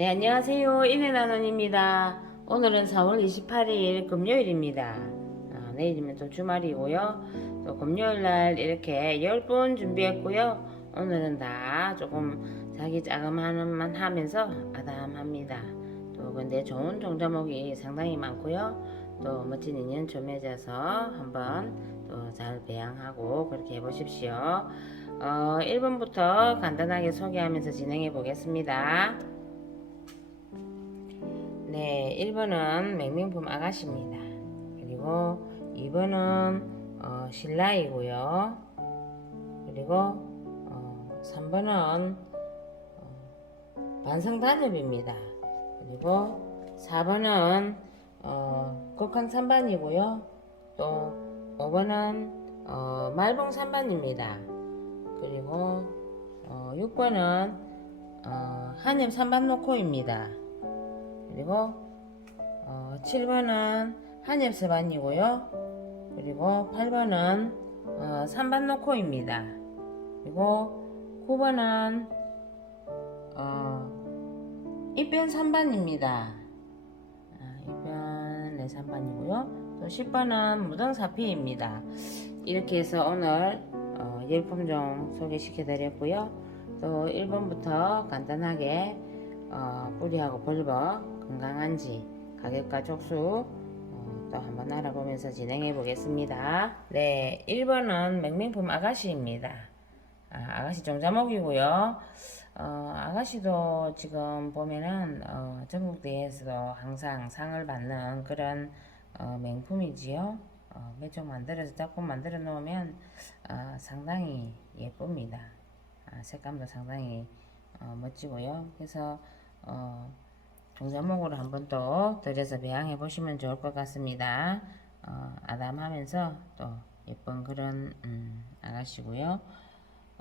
네, 안녕하세요. 이내나원입니다. 오늘은 4월 28일 금요일입니다. 아, 내일이면 또 주말이고요. 또 금요일 날 이렇게 10분 준비했고요. 오늘은 다 조금 자기 자금하는만 하면서 아담합니다. 또 근데 좋은 종자목이 상당히 많고요. 또 멋진 인연 좀 맺어서 한번 또 잘 배양하고 그렇게 해보십시오. 어, 1번부터 간단하게 소개하면서 진행해 보겠습니다. 네, 1번은 맹명품 아가씨입니다. 그리고 2번은 어, 신라이고요. 그리고 어, 3번은 어, 반성단엽입니다. 그리고 4번은 어, 곡항 3반이고요. 또 5번은 어, 말봉 3반입니다. 그리고 어, 6번은 어, 한엽 3반 노코입니다. 그리고 어, 7번은 한엽 세반이고요. 그리고 8번은 어, 3반 노코입니다. 그리고 9번은 어, 입변 3반입니다. 아, 입변 네 3반이고요. 또 10번은 무등 4피입니다. 이렇게 해서 오늘 어, 열품종 소개시켜 드렸고요. 또 1번부터 간단하게 어, 뿌리하고 벌버 건강한지 가격과 촉수 어, 또 한번 알아보면서 진행해 보겠습니다. 네, 1번은 맹맹품 아가씨입니다. 아, 가씨 종자목이고요. 어, 아가씨도 지금 보면은 어, 전국대회에서도 항상 상을 받는 그런 어, 맹품이지요. 어, 몇종 만들어서 작품 만들어 놓으면 어, 상당히 예쁩니다. 아, 색감도 상당히 어, 멋지고요. 그래서 어, 종자목으로 한 번 또 들여서 배양해 보시면 좋을 것 같습니다. 어, 아담하면서 또 예쁜 그런 음, 아가씨고요.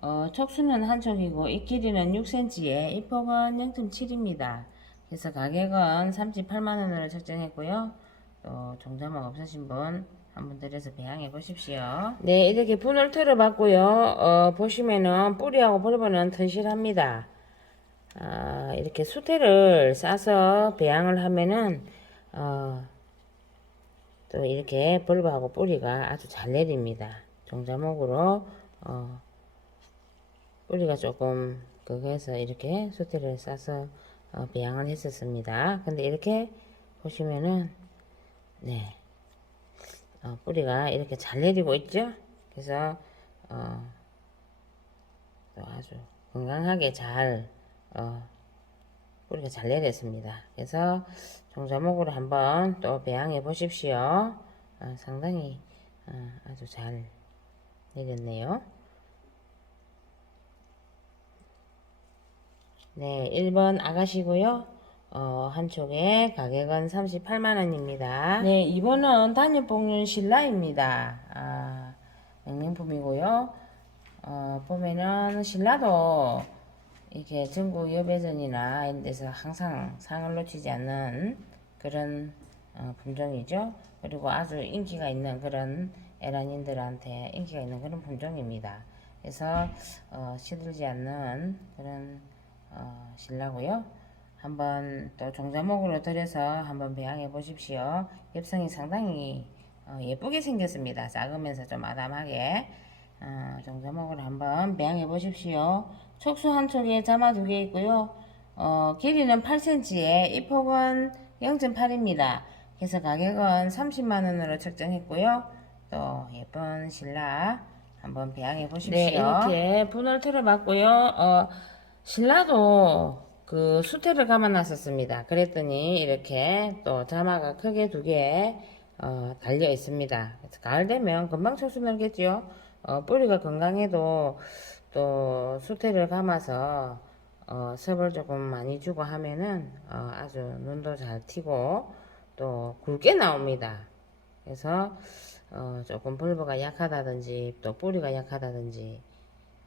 어, 촉수는 한 촉이고 이 길이는 6cm에 이 폭은 0.7입니다. 그래서 가격은 38만원으로 책정했고요. 또 종자목 없으신 분 한번 들여서 배양해 보십시오. 네, 이렇게 분을 털어봤고요. 어, 보시면은 뿌리하고 벌벌은 튼실합니다. 아, 이렇게 수태를 싸서 배양을 하면은 어, 또 이렇게 벌벌하고 뿌리가 아주 잘 내립니다. 종자목으로 어, 뿌리가 조금 그거해서 이렇게 수태를 싸서 어, 배양을 했었습니다. 근데 이렇게 보시면은 네 어, 뿌리가 이렇게 잘 내리고 있죠. 그래서 어, 또 아주 건강하게 잘 어, 뿌리가 잘 내렸습니다. 그래서 종자목으로 한번 또 배양해 보십시오. 어, 상당히 어, 아주 잘 내렸네요. 네, 1번 아가씨고요. 어, 한쪽에 가격은 38만원입니다. 네, 2번은 단엽봉륜 신라입니다. 아, 명명품이고요. 어, 보면은 신라도 이렇게 전국 여배전이나 이런 데서 항상 상을 놓치지 않는 그런 어, 품종이죠. 그리고 아주 인기가 있는 그런 에란인들한테 인기가 있는 그런 품종입니다. 그래서 어, 시들지 않는 그런 어, 신라고요. 한번 또 종자목으로 들여서 한번 배양해 보십시오. 엽성이 상당히 어, 예쁘게 생겼습니다. 작으면서 좀 아담하게 어, 종자목으로 한번 배양해 보십시오. 촉수 한 촉에 자마 두 개 있고요. 어, 길이는 8cm에 이 폭은 0.8입니다. 그래서 가격은 30만원으로 책정했고요. 또 예쁜 신라 한번 배양해 보십시오. 네, 이렇게 분을 틀어봤고요. 어, 신라도 그 수태를 감아놨었습니다. 그랬더니 이렇게 또 자마가 크게 두개 어, 달려 있습니다. 가을 되면 금방 촉수 늘겠죠. 어, 뿌리가 건강해도 또 수태를 감아서 어, 섭을 조금 많이 주고 하면은 어, 아주 눈도 잘 튀고 또 굵게 나옵니다. 그래서 어, 조금 불보가 약하다든지 또 뿌리가 약하다든지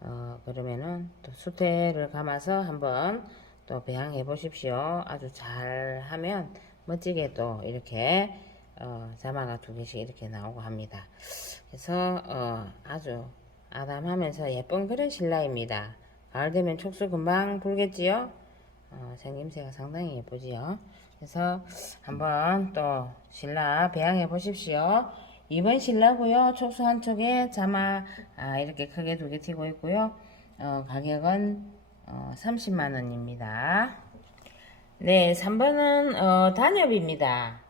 어, 그러면은 또 수태를 감아서 한번 또 배양해 보십시오. 아주 잘 하면 멋지게 또 이렇게 어, 자마가 두 개씩 이렇게 나오고 합니다. 그래서 어, 아주 아담하면서 예쁜 그런 신라입니다. 가을 되면 촉수 금방 불겠지요? 어, 생김새가 상당히 예쁘지요. 그래서 한번 또 신라 배양해 보십시오. 2번 신라고요. 촉수 한쪽에 자마 아, 이렇게 크게 두 개 튀고 있고요. 어, 가격은 어, 30만 원입니다. 네, 3번은 어, 단엽입니다.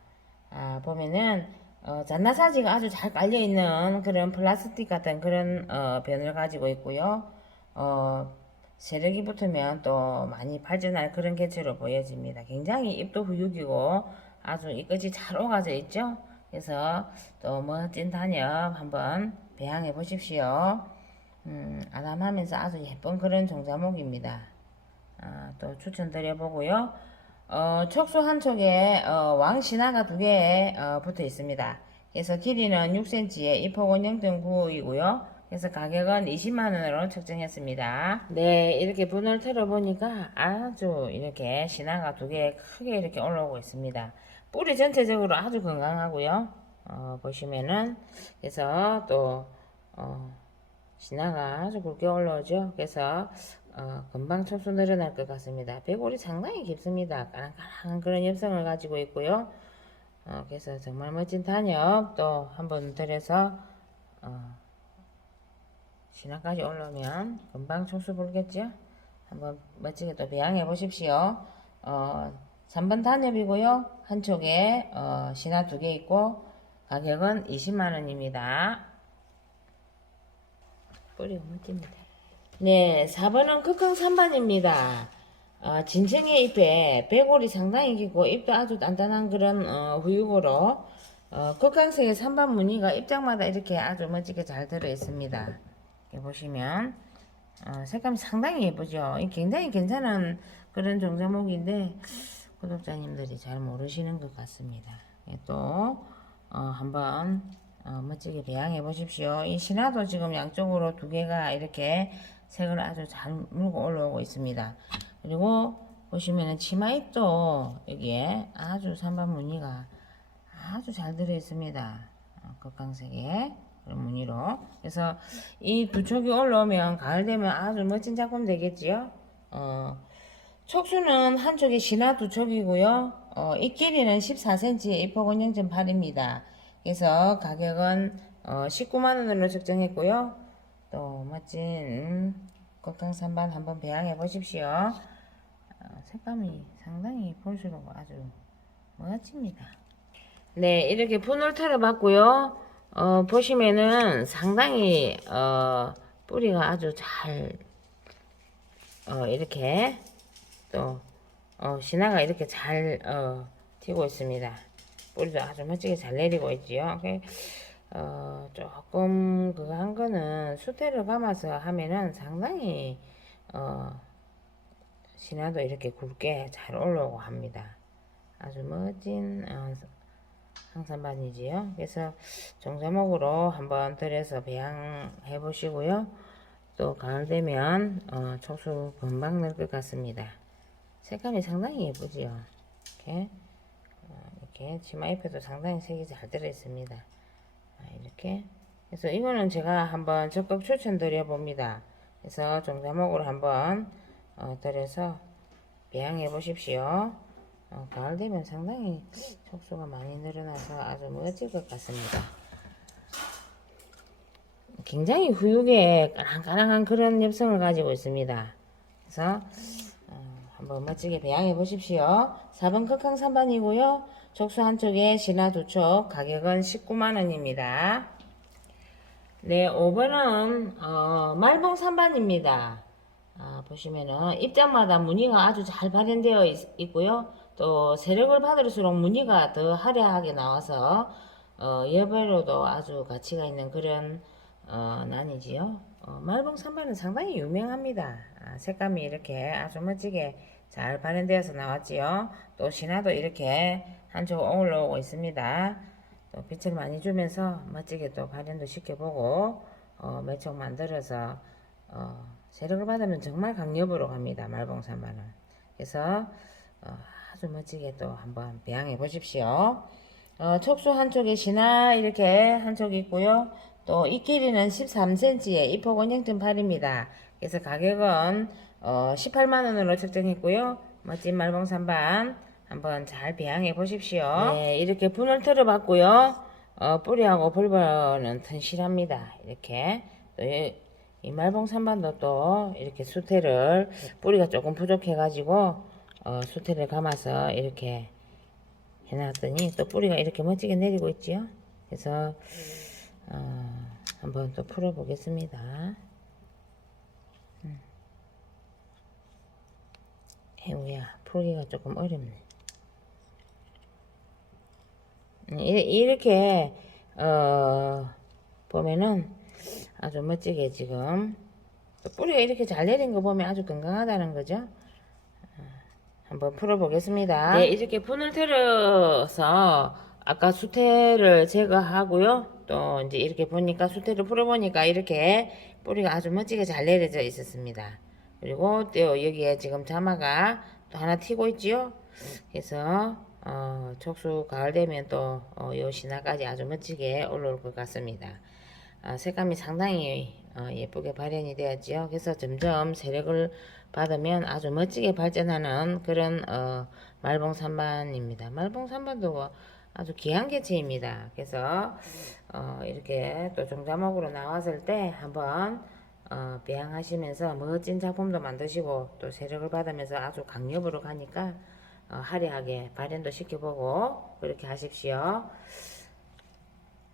아, 보면은 어, 잔나사지가 아주 잘 깔려 있는 그런 플라스틱 같은 그런 어, 변을 가지고 있고요. 어, 세력이 붙으면 또 많이 발전할 그런 개체로 보여집니다. 굉장히 잎도 후육이고 아주 이 끝이 잘 오가져 있죠. 그래서 또 멋진 단엽 한번 배양해 보십시오. 음, 아담하면서 아주 예쁜 그런 종자목입니다. 아, 또 추천드려 보고요. 어, 촉수 한 촉에 어, 왕신화가 두 개 어, 붙어 있습니다. 그래서 길이는 6cm에 입폭은 0.95이고요. 그래서 가격은 20만원으로 책정했습니다. 네, 이렇게 분을 틀어보니까 아주 이렇게 신화가 두 개 크게 이렇게 올라오고 있습니다. 뿌리 전체적으로 아주 건강하고요. 어, 보시면은, 그래서 또, 어, 신화가 아주 굵게 올라오죠. 그래서 어, 금방 촉수 늘어날 것 같습니다. 배골이 상당히 깊습니다. 까랑까랑한 그런 엽성을 가지고 있고요. 어, 그래서 정말 멋진 단엽 또 한번 들여서 어, 신화까지 올라오면 금방 촉수 불겠죠. 한번 멋지게 또 배양해 보십시오. 어, 3번 단엽이고요. 한쪽에 어, 신화 두 개 있고 가격은 20만원입니다. 뿌리가 멋집니다. 네, 4번은 극강 3반입니다. 어, 진청의 잎에 배골이 상당히 길고 잎도 아주 단단한 그런 어, 후육으로 어, 극강색의 3반 무늬가 입장마다 이렇게 아주 멋지게 잘 들어 있습니다. 이렇게 보시면 어, 색감이 상당히 예쁘죠. 이 굉장히 괜찮은 그런 종자목인데 구독자님들이 잘 모르시는 것 같습니다. 예, 또 어, 한번 어, 멋지게 배양해 보십시오. 이 신화도 지금 양쪽으로 두 개가 이렇게 색을 아주 잘 물고 올라오고 있습니다. 그리고 보시면은 치마잎도 여기에 아주 산반 무늬가 아주 잘 들어 있습니다. 어, 극강색의 그런 무늬로. 그래서 이두 촉이 올라오면 가을 되면 아주 멋진 작품 되겠지요. 어, 촉수는 한쪽에 신화 두 촉이고요. 어, 이 길이는 14cm, 이 폭은 0.8입니다. 그래서 가격은 어, 19만 원으로 책정했고요. 또 멋진 곡강산반 한번 배양해 보십시오. 어, 색감이 상당히 볼수록 아주 멋집니다. 네, 이렇게 분을 털어봤고요. 어, 보시면은 상당히 어, 뿌리가 아주 잘 어, 이렇게 또 어, 신화가 이렇게 잘 어, 튀고 있습니다. 뿌리도 아주 멋지게 잘 내리고 있지요. 그, 어, 조금 그거 한 거는 수태를 감아서 하면은 상당히 어, 신화도 이렇게 굵게 잘 올라오고 합니다. 아주 멋진 어, 항산반이지요. 그래서 종자목으로 한번 들여서 배양해 보시고요. 또 가을 되면 어, 촉수 금방 늘것 같습니다. 색감이 상당히 예쁘지요. 이렇게 어, 이렇게 치마 잎에도 상당히 색이 잘 들어 있습니다. 아, 이렇게 그래서 이거는 제가 한번 적극 추천드려 봅니다. 그래서 종자목으로 한번 어, 들여서 배양해 보십시오. 어, 가을 되면 상당히 촉수가 많이 늘어나서 아주 멋질 것 같습니다. 굉장히 후육에 까랑까랑한 그런 엽성을 가지고 있습니다. 그래서 어, 한번 멋지게 배양해 보십시오. 4번 극강 3반이고요. 촉수 한쪽에 신화 두촉 가격은 19만 원입니다. 네, 5번은 어, 말봉 3반입니다. 아, 보시면은 입장마다 무늬가 아주 잘 발현되어 있, 고요또 세력을 받을수록 무늬가 더 화려하게 나와서 어, 예배로도 아주 가치가 있는 그런 어, 난이지요. 어, 말봉 산반은 상당히 유명합니다. 아, 색감이 이렇게 아주 멋지게 잘 발현되어서 나왔지요. 또 신화도 이렇게 한쪽 올라오고 있습니다. 또 빛을 많이 주면서 멋지게 또 발현도 시켜보고 어, 매촉 만들어서 어, 세력을 받으면 정말 강력으로 갑니다. 말봉 산반은. 그래서 어, 아주 멋지게 또 한번 배양해 보십시오. 어, 촉수 한쪽에 신화 이렇게 한쪽 있고요. 또 이 길이는 13cm에 이 폭은 0.8입니다. 그래서 가격은 어, 18만원으로 책정했고요. 멋진 말봉 산반 한번 잘 배양해 보십시오. 네, 이렇게 분을 틀어봤고요. 어, 뿌리하고 불벌은 튼실합니다. 이렇게 또 이, 이 말봉 산반도 또 이렇게 수태를 뿌리가 조금 부족해가지고 어, 수태를 감아서 이렇게 해놨더니 또 뿌리가 이렇게 멋지게 내리고 있지요. 그래서 어, 한번 또 풀어 보겠습니다. 에우야, 풀기가 조금 어렵네. 음, 이- 이렇게 어, 보면은 아주 멋지게 지금 또 뿌리가 이렇게 잘 내린 거 보면 아주 건강하다는 거죠. 어, 한번 풀어 보겠습니다. 네, 이렇게 분을 틀어서 아까 수태를 제거하고요. 또 이제 이렇게 보니까 수태를 풀어 보니까 이렇게 뿌리가 아주 멋지게 잘 내려져 있었습니다. 그리고 또 여기에 지금 자마가 또 하나 튀고 있지요. 그래서 어, 촉수 가을 되면 또 어, 요 신화까지 아주 멋지게 올라올 것 같습니다. 어, 색감이 상당히 어, 예쁘게 발현이 되었지요. 그래서 점점 세력을 받으면 아주 멋지게 발전하는 그런 어, 말봉산반입니다. 말봉산반도 아주 귀한 개체입니다. 그래서 어, 이렇게 또 종자목으로 나왔을 때 한번 어, 배양하시면서 멋진 작품도 만드시고 또 세력을 받으면서 아주 강력으로 가니까 어, 화려하게 발현도 시켜보고 그렇게 하십시오.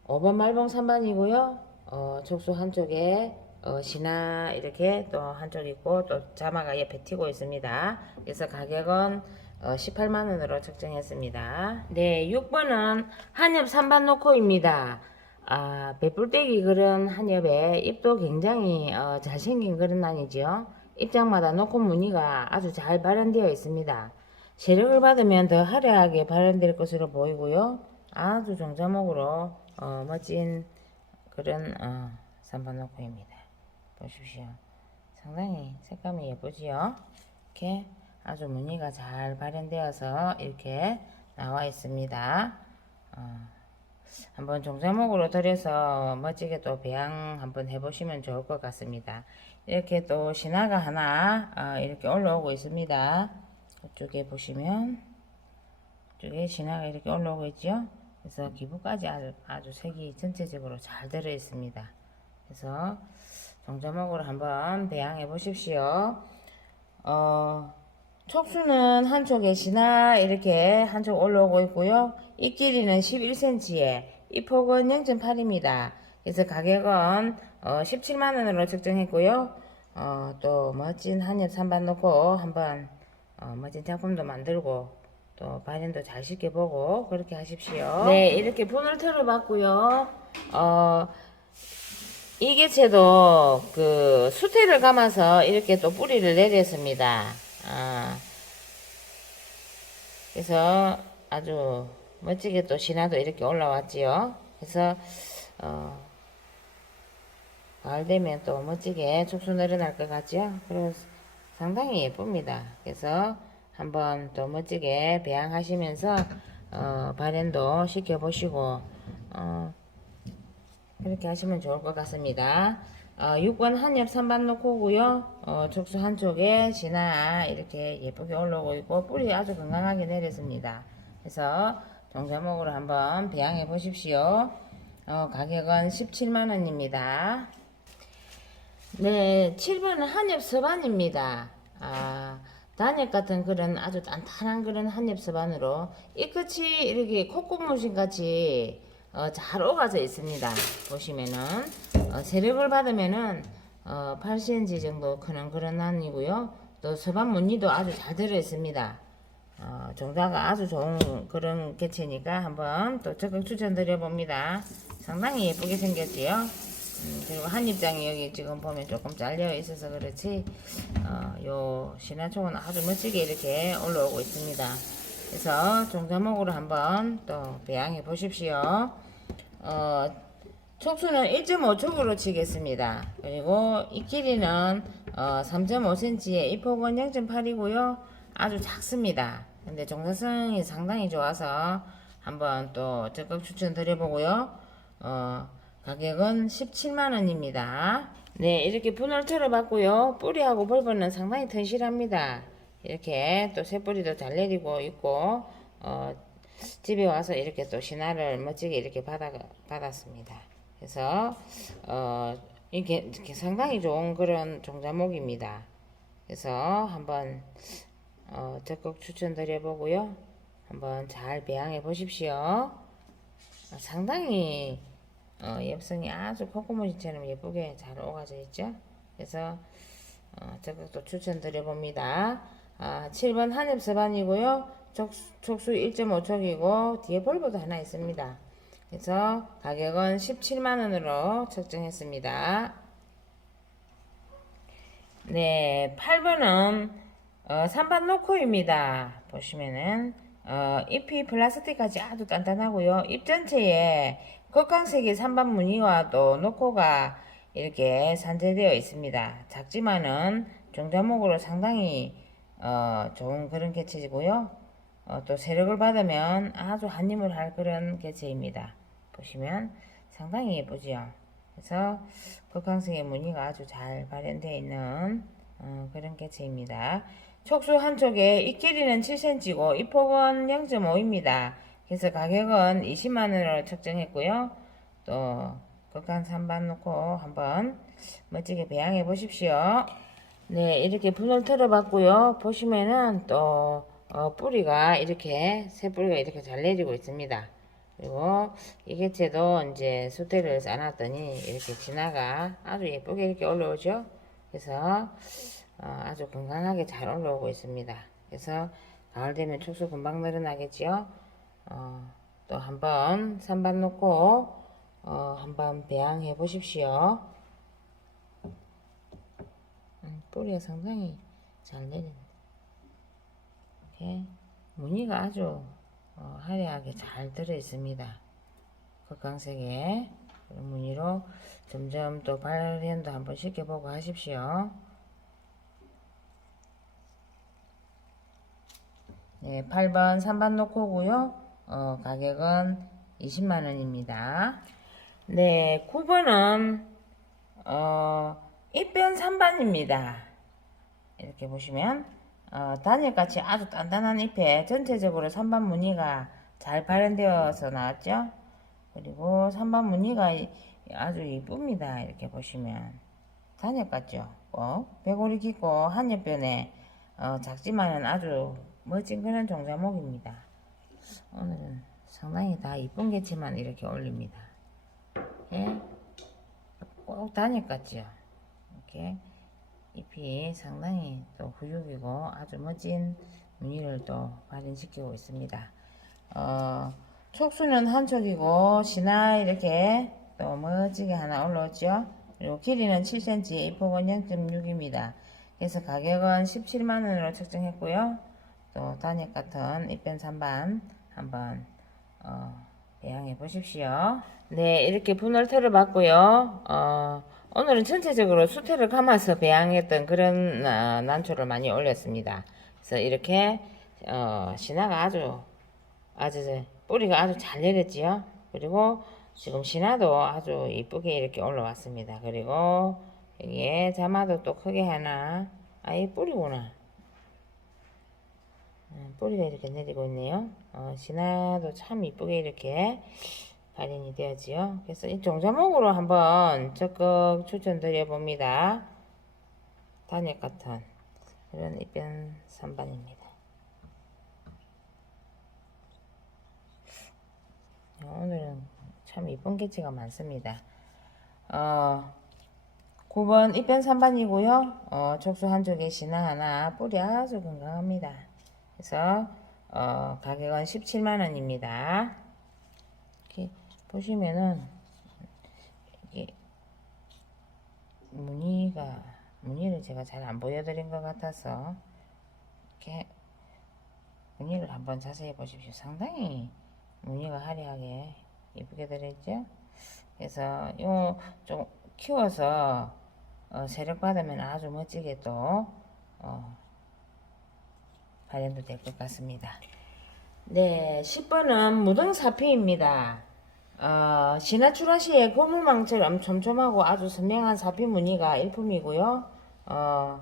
5번 말봉 3반이고요. 어, 촉수 한쪽에 어, 신화 이렇게 또 한쪽 있고 또 자마가 옆에 튀고 있습니다. 그래서 가격은 어, 18만원으로 책정했습니다. 네, 6번은 한엽 3반 노코입니다. 아, 배불떼기 그런 한 엽에 잎도 굉장히 어, 잘생긴 그런 난이죠. 입장마다 노코 무늬가 아주 잘 발현되어 있습니다. 세력을 받으면 더 화려하게 발현될 것으로 보이고요. 아주 종자목으로 어, 멋진 그런 어, 삼반노코입니다. 보십시오. 상당히 색감이 예쁘지요. 이렇게 아주 무늬가 잘 발현되어서 이렇게 나와 있습니다. 어, 한번 종자목으로 들여서 멋지게 또 배양 한번 해보시면 좋을 것 같습니다. 이렇게 또 신화가 하나 어, 이렇게 올라오고 있습니다. 이쪽에 보시면 이쪽에 신화가 이렇게 올라오고 있죠. 그래서 기부까지 아주, 아주 색이 전체적으로 잘 들어 있습니다. 그래서 종자목으로 한번 배양해 보십시오. 어, 촉수는 한쪽에 신화 이렇게 한쪽 올라오고 있고요. 이 길이는 11cm에 이 폭은 0.8입니다. 그래서 가격은 어, 17만원으로 책정했고요. 어, 또 멋진 한엽 산반 놓고 한번 어, 멋진 작품도 만들고 또 발현도 잘 시켜보고 그렇게 하십시오. 네, 이렇게 분을 털어봤고요. 어, 이 개체도 그 수태를 감아서 이렇게 또 뿌리를 내렸습니다. 아, 그래서 아주 멋지게 또 신화도 이렇게 올라왔지요. 그래서 어, 가을 되면 또 멋지게 촉수 늘어날 것 같죠. 그래서 상당히 예쁩니다. 그래서 한번 또 멋지게 배양하시면서 어, 발현도 시켜보시고 어, 그렇게 하시면 좋을 것 같습니다. 어, 6번 한엽 3반 놓고고요. 어, 촉수 한쪽에 진화 이렇게 예쁘게 올라오고 있고 뿌리 아주 건강하게 내렸습니다. 그래서 종자목으로 한번 배양해 보십시오. 어, 가격은 17만원입니다. 네, 7번은 한엽 서반입니다. 아, 단엽 같은 그런 아주 단단한 그런 한엽 서반으로 이 끝이 이렇게 콧구멍신 같이 어, 잘 오가져 있습니다. 보시면은 어, 세력을 받으면은 어, 8cm 정도 크는 그런 난이고요. 또 서반 무늬도 아주 잘 들어 있습니다. 어, 종자가 아주 좋은 그런 개체니까 한번 또 적극 추천드려 봅니다. 상당히 예쁘게 생겼지요. 음, 그리고 한 입장이 여기 지금 보면 조금 잘려 있어서 그렇지 어, 요 신화총은 아주 멋지게 이렇게 올라오고 있습니다. 그래서 종자목으로 한번 또 배양해 보십시오. 어, 촉수는 1.5촉으로 치겠습니다. 그리고 이 길이는 어, 3.5cm에 이 폭은 0.8이고요. 아주 작습니다. 근데 종사성이 상당히 좋아서 한번 또 적극 추천드려보고요. 어, 가격은 17만원입니다. 네, 이렇게 분을 털어봤고요. 뿌리하고 벌벌은 상당히 튼실합니다. 이렇게 또 새뿌리도 잘 내리고 있고 어, 집에 와서 이렇게 또 신화를 멋지게 이렇게 받아 받았습니다. 그래서 어, 이게, 이게 상당히 좋은 그런 종자목입니다. 그래서 한번 어, 적극 추천드려 보고요. 한번 잘 배양해 보십시오. 어, 상당히 어, 엽성이 아주 코코모리처럼 예쁘게 잘 오가져 있죠. 그래서 어, 적극도 추천드려 봅니다. 아, 7번 한엽서반이고요. 촉수, 촉수 1.5촉이고 뒤에 볼보도 하나 있습니다. 그래서 가격은 17만원으로 책정했습니다. 네, 8번은 어, 산반 노코입니다. 보시면은 어, 잎이 플라스틱까지 아주 단단하고요. 잎 전체에 극강색의 산반 무늬와 또 노코가 이렇게 산재되어 있습니다. 작지만은 종자목으로 상당히 어, 좋은 그런 개체이고요. 어, 또 세력을 받으면 아주 한입을 할 그런 개체입니다. 보시면 상당히 예쁘지요. 그래서 극강색의 무늬가 아주 잘 발현되어 있는 어, 그런 개체입니다. 촉수 한쪽에 잎 길이는 7cm고 잎 폭은 0.5입니다. 그래서 가격은 20만원으로 책정했고요. 또 극강 3반 놓고 한번 멋지게 배양해 보십시오. 네, 이렇게 분을 털어봤고요. 보시면은 또 어, 뿌리가 이렇게 새 뿌리가 이렇게 잘 내리고 있습니다. 그리고 이 개체도 이제 수태를 쌓아놨더니 이렇게 진화가 아주 예쁘게 이렇게 올라오죠. 그래서 어, 아주 건강하게 잘 올라오고 있습니다. 그래서 가을 되면 촉수 금방 늘어나겠지요. 어, 또 한번 산반 놓고 어, 한번 배양해 보십시오. 음, 뿌리가 상당히 잘 내린다. 이렇게 무늬가 아주 어, 화려하게 잘 들어 있습니다. 극강색의 그런 무늬로 점점 또 발현도 한번 시켜보고 하십시오. 네, 8번 3반 놓고고요. 어, 가격은 20만원입니다. 네, 9번은 어, 입변 3반입니다. 이렇게 보시면 어, 단일같이 아주 단단한 잎에 전체적으로 3반 무늬가 잘 발현되어서 나왔죠. 그리고 3반 무늬가 이- 아주 이쁩니다. 이렇게 보시면 단일 같죠. 꼭 배골이 깊고 한엽변에 어, 작지만은 아주 멋진 그런 종자목입니다. 오늘은 상당히 다 이쁜 개체만 이렇게 올립니다. 예? 꼭 단일 같죠. 이렇게 잎이 상당히 또 후육이고 아주 멋진 무늬를 또 발현시키고 있습니다. 어, 촉수는 한 촉이고 신화 이렇게 또 멋지게 하나 올라오죠. 그리고 길이는 7cm, 잎폭은 0.6입니다. 그래서 가격은 17만원으로 책정했고요. 또 단역 같은 잎변 3반 한번 어, 배양해 보십시오. 네, 이렇게 분할 털을 봤고요. 어, 오늘은 전체적으로 수태를 감아서 배양했던 그런 어, 난초를 많이 올렸습니다. 그래서 이렇게 어, 신화가 아주 아주 뿌리가 아주 잘 내렸지요. 그리고 지금 신화도 아주 이쁘게 이렇게 올라왔습니다. 그리고 여기에 자마도 또 크게 하나 아이 뿌리구나. 음, 뿌리가 이렇게 내리고 있네요. 어, 신화도 참 이쁘게 이렇게 발현이 되었지요. 그래서 이 종자목으로 한번 적극 추천드려 봅니다. 단역 같은 그런 입변 선반입니다. 오늘은 참 이쁜 개체가 많습니다. 어, 9번 입변 3반이고요. 어, 촉수 한쪽에 신화 하나, 뿌리 아주 건강합니다. 그래서 어, 가격은 17만원입니다. 보시면은 이게 무늬가 무늬를 제가 잘 안 보여드린 것 같아서 이렇게 무늬를 한번 자세히 보십시오. 상당히 무늬가 화려하게 예쁘게 들어있죠. 그래서 요 좀 키워서 어, 세력 받으면 아주 멋지게 또 어, 발현도 될 것 같습니다. 네, 10번은 무등사피입니다. 어, 시나추라시의 고무망처럼 촘촘하고 아주 선명한 사피 무늬가 일품이고요. 어,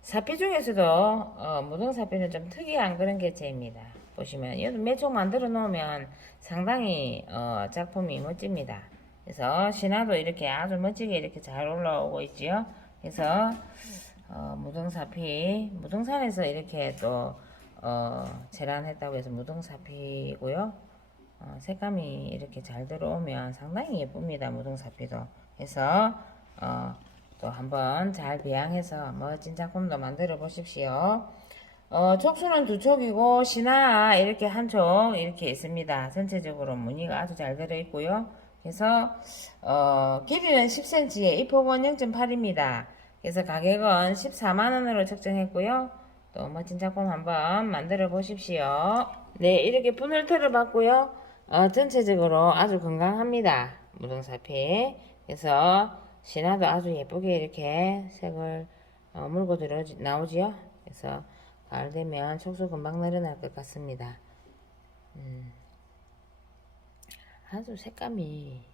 사피 중에서도 어, 무등사피는 좀 특이한 그런 개체입니다. 보시면 이것도 매총 만들어 놓으면 상당히 어, 작품이 멋집니다. 그래서 신화도 이렇게 아주 멋지게 이렇게 잘 올라오고 있지요. 그래서 어, 무등사피 무등산에서 이렇게 또 어, 재란했다고 해서 무등사피고요. 어, 색감이 이렇게 잘 들어오면 상당히 예쁩니다. 무등사피도. 그래서 어, 또 한번 잘 배양해서 멋진 작품도 만들어 보십시오. 어, 촉수는 두 촉이고 신화 이렇게 한 촉 이렇게 있습니다. 전체적으로 무늬가 아주 잘 들어 있고요. 그래서 어, 길이는 10cm에 이 폭은 0.8입니다. 그래서 가격은 14만 원으로 책정했고요. 또 멋진 작품 한번 만들어 보십시오. 네, 이렇게 분을 털어봤고요. 어, 전체적으로 아주 건강합니다. 무등사피. 그래서 신화도 아주 예쁘게 이렇게 색을 어, 물고 들어 나오지요. 그래서 가을 되면 촉수 금방 늘어날 것 같습니다. 음, 아주 색감이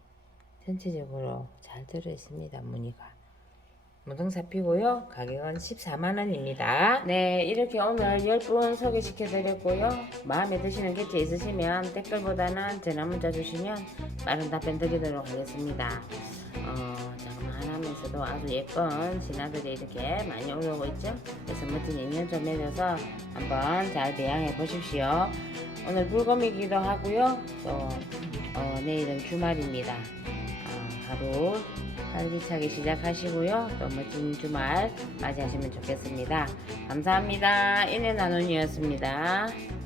전체적으로 잘 들어 있습니다. 무늬가. 무등사피고요. 가격은 14만원입니다. 네, 이렇게 오늘 10분 소개시켜 드렸고요. 마음에 드시는 개체 있으시면 댓글보다는 전화 문자 주시면 빠른 답변 드리도록 하겠습니다. 어, 자그마하면서도 아주 예쁜 신화들이 이렇게 많이 올라오고 있죠. 그래서 멋진 인연 좀 맺어서 한번 잘 대양해 보십시오. 오늘 불금이기도 하고요. 또 어, 내일은 주말입니다. 어, 하루 활기차게 시작하시고요. 또 멋진 주말 맞이하시면 좋겠습니다. 감사합니다. 인해 나눔이었습니다.